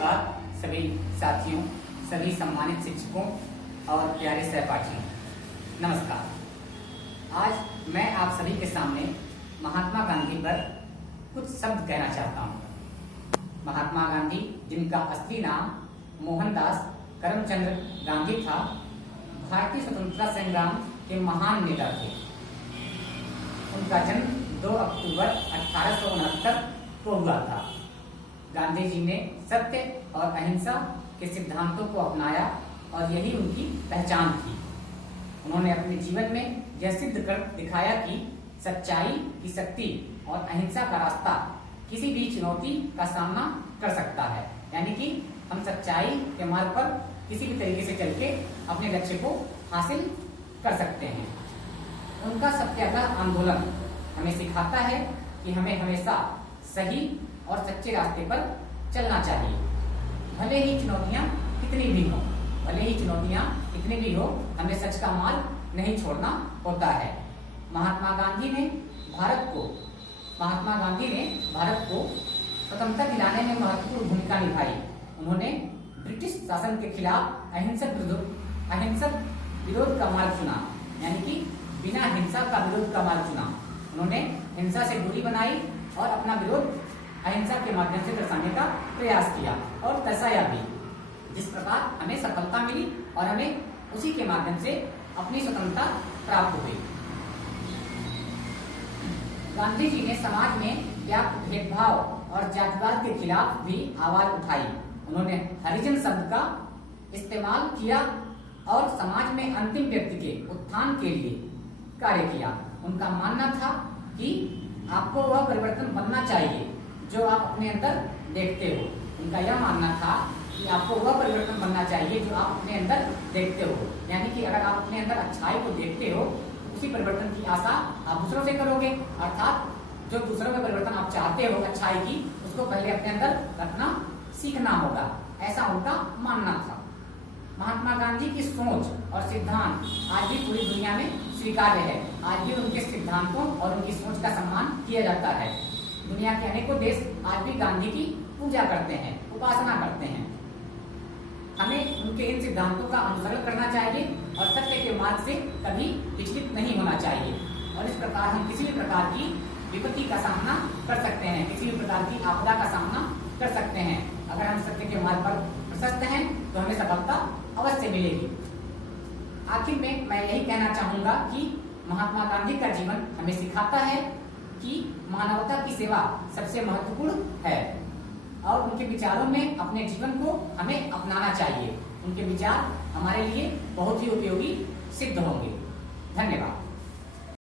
नमस्कार सभी साथियों, सभी सम्मानित शिक्षकों और प्यारे सहपाठियों, नमस्कार। आज मैं आप सभी के सामने महात्मा गांधी पर कुछ शब्द कहना चाहता हूँ। महात्मा गांधी, जिनका असली नाम मोहनदास करमचंद गांधी था, भारतीय स्वतंत्रता संग्राम के महान नेता थे। उनका जन्म 2 अक्टूबर 1869 को हुआ था। गांधी जी ने सत्य और अहिंसा के सिद्धांतों को अपनाया और यही उनकी पहचान थी। उन्होंने अपने जीवन में यह सिद्ध कर दिखाया कि सच्चाई की शक्ति और अहिंसा का रास्ता किसी भी चुनौती का सामना कर सकता है। यानी कि हम सच्चाई के मार्ग पर किसी भी तरीके से चल के अपने लक्ष्य को हासिल कर सकते हैं। उनका सत्याग्रह आंदोलन हमें सिखाता है कि हमें हमेशा सही और सच्चे रास्ते पर चलना चाहिए। भले ही चुनौतियां कितनी भी हो, हमें सच का मार्ग नहीं छोड़ना होता है। महात्मा गांधी ने भारत को स्वतंत्रता दिलाने में महत्वपूर्ण भूमिका निभाई। उन्होंने ब्रिटिश शासन के खिलाफ अहिंसक विरोध का मार्ग चुना, यानी कि बिना हिंसा का विरोध का मार्ग चुना। उन्होंने हिंसा से दूरी बनाई और अपना विरोध अहिंसा के माध्यम से दर्शाने का प्रयास किया और दर्शाया भी, जिस प्रकार हमें सफलता मिली और हमें उसी के माध्यम से अपनी स्वतंत्रता प्राप्त हुई। गांधी जी ने समाज में व्याप्त भेदभाव और जातिवाद के खिलाफ भी आवाज उठाई। उन्होंने हरिजन शब्द का इस्तेमाल किया और समाज में अंतिम व्यक्ति के उत्थान के लिए कार्य किया। उनका मानना था कि आपको वह परिवर्तन बनना चाहिए जो आप अपने अंदर देखते हो। उनका यह मानना था कि आपको वह परिवर्तन बनना चाहिए जो आप अपने अंदर देखते हो। यानी कि अगर आप अपने अंदर अच्छाई को देखते हो, उसी परिवर्तन की आशा आप दूसरों से करोगे। अर्थात जो दूसरों में परिवर्तन आप चाहते हो अच्छाई की, उसको पहले अपने अंदर रखना सीखना होगा, ऐसा उनका मानना था। महात्मा गांधी की सोच और सिद्धांत आज भी पूरी दुनिया में स्वीकार्य है। आज भी उनके सिद्धांतों और उनकी सोच का सम्मान किया जाता है। दुनिया के अनेकों देश आज भी गांधी की पूजा करते हैं, उपासना करते हैं। हमें उनके इन सिद्धांतों का अनुसरण करना चाहिए और सत्य के मार्ग से कभी विचलित नहीं होना चाहिए। और इस प्रकार हम किसी भी प्रकार की विपत्ति का सामना कर सकते हैं, किसी भी प्रकार की आपदा का सामना कर सकते हैं। अगर हम सत्य के मार्ग पर प्रशस्त हैं तो हमें सफलता अवश्य मिलेगी। आखिर में मैं यही कहना चाहूंगा कि महात्मा गांधी का जीवन हमें सिखाता है कि मानवता की सेवा सबसे महत्वपूर्ण है और उनके विचारों में अपने जीवन को हमें अपनाना चाहिए। उनके विचार हमारे लिए बहुत ही उपयोगी सिद्ध होंगे। धन्यवाद।